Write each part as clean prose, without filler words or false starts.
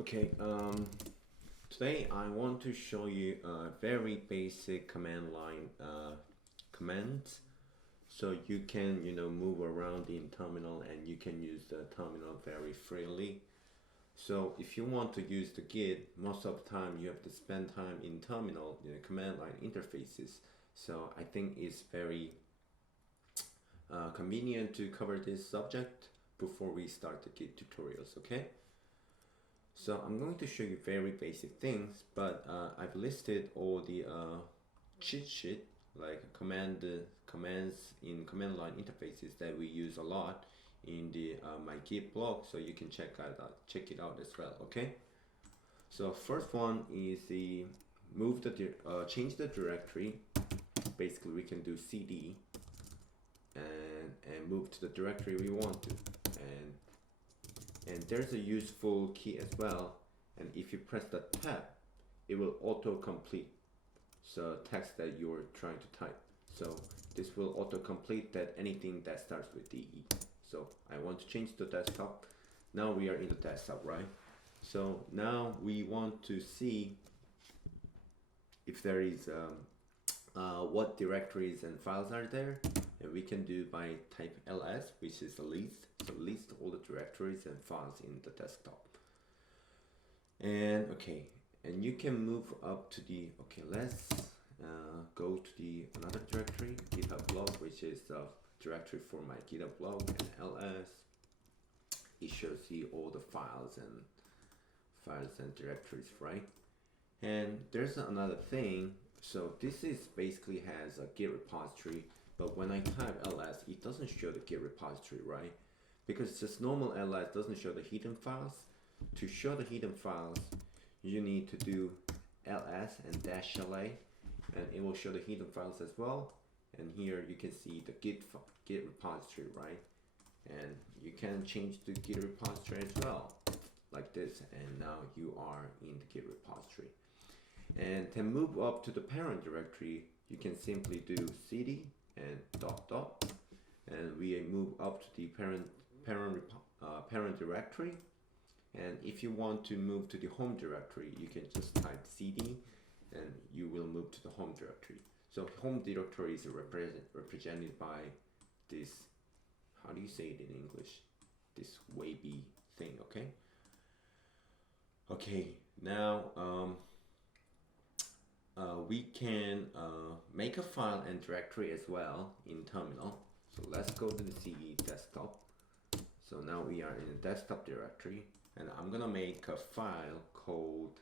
Okay, today I want to show you a very basic command line commands so you can move around in terminal and you can use the terminal very freely. So if you want to use the Git, most of the time you have to spend time in terminal, command line interfaces. So I think it's very convenient to cover this subject before we start the Git tutorials, okay? So I'm going to show you very basic things, but I've listed all the cheat sheet like commands in command line interfaces that we use a lot in the my Git blog, so you can check it out as well. Okay. So first one is the change the directory. Basically, we can do cd and move to the directory we want to, and there's a useful key as well, and if you press the tab it will auto complete the text that you're trying to type. So this will auto complete that anything that starts with DE. So I want to change to desktop. Now we are in the desktop, right? So now we want to see if there is what directories and files are there, and we can do by type ls, which is the list. So list all the directories and files in the desktop. And okay, and you can move up to the, okay, let's go to the another directory, GitHub blog, which is the directory for my GitHub blog, and ls, it shows you all the files and directories, right? And there's another thing. So this is basically has a Git repository, but when I type ls, it doesn't show the Git repository, right? Because just normal ls doesn't show the hidden files. To show the hidden files, you need to do ls and -la, and it will show the hidden files as well. And here you can see the Git repository, right? And you can change the Git repository as well, like this, and now you are in the Git repository. And to move up to the parent directory, you can simply do cd and ... and we move up to the parent directory. And if you want to move to the home directory, you can just type cd and you will move to the home directory. So home directory is represented by this, how do you say it in English? This wavy thing, okay? Okay, now we can make a file and directory as well in terminal. So let's go to the CE desktop. So now we are in the desktop directory, and I'm gonna make a file called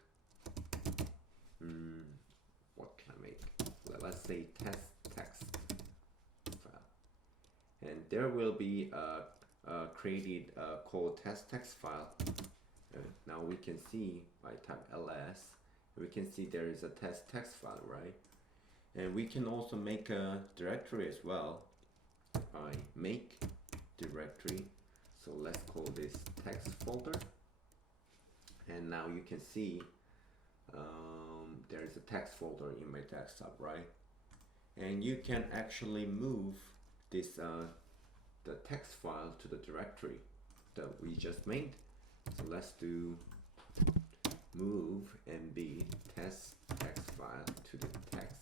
what can I make? Let's say test text file, and there will be a created called test text file. Now we can see by type ls, we can see there is a test text file, right? And we can also make a directory as well by make directory. So let's call this text folder, and now you can see there is a text folder in my desktop, right? And you can actually move this the text file to the directory that we just made. So let's do move mb test text file to the text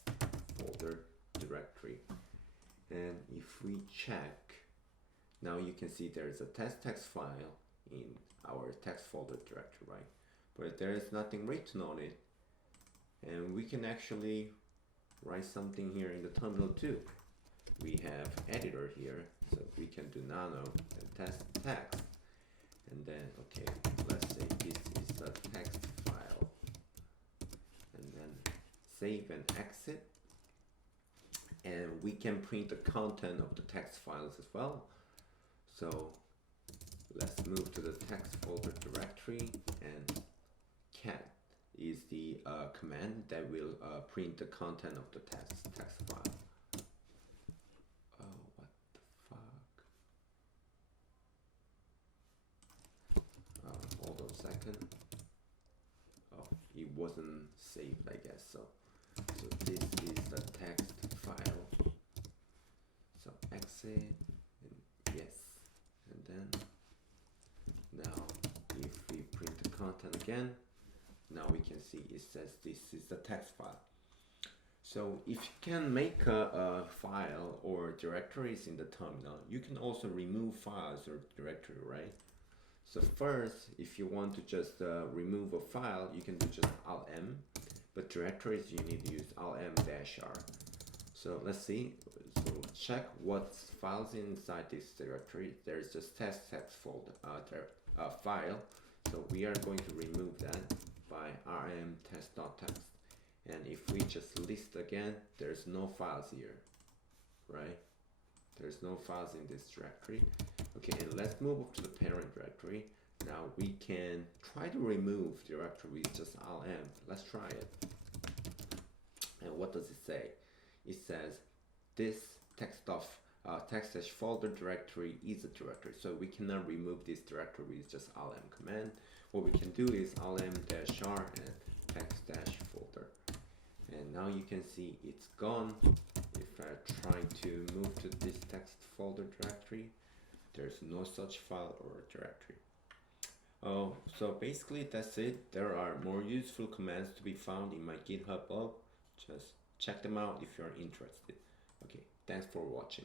folder directory. And if we check, now you can see there is a test text file in our text folder directory, right? But there is nothing written on it. And we can actually write something here in the terminal too. We have editor here, so we can do nano and test text. And then, okay, let's say this is a text file. And then save and exit. And we can print the content of the text files as well. So let's move to the text folder directory, and cat is the command that will print the content of the text file. Oh, what the fuck? Hold on a second. Oh, it wasn't saved, I guess. So this is the text file. So exit, and yes, and then now if we print the content again. Now we can see it says this is the text file. So if you can make a file or directories in the terminal, you can also remove files or directory, right? So first, if you want to just remove a file, you can do just Alt-M, but directories you need to use Alt-M-R. So let's see, so check what files inside this directory. There's just test text folder, file. So we are going to remove that by rm test.txt. And if we just list again, there's no files here, right? There's no files in this directory. Okay, and let's move up to the parent directory. Now we can try to remove directory with just Alt-M. Let's try it. And what does it say? It says this text folder directory is a directory, so we cannot remove this directory with just Alt-M command. What we can do is Alt-M-R and text-folder. And now you can see it's gone. If I try to move to this text folder directory, there's no such file or directory. So basically that's it. There are more useful commands to be found in my GitHub blog. Just check them out if you're interested. Okay, thanks for watching.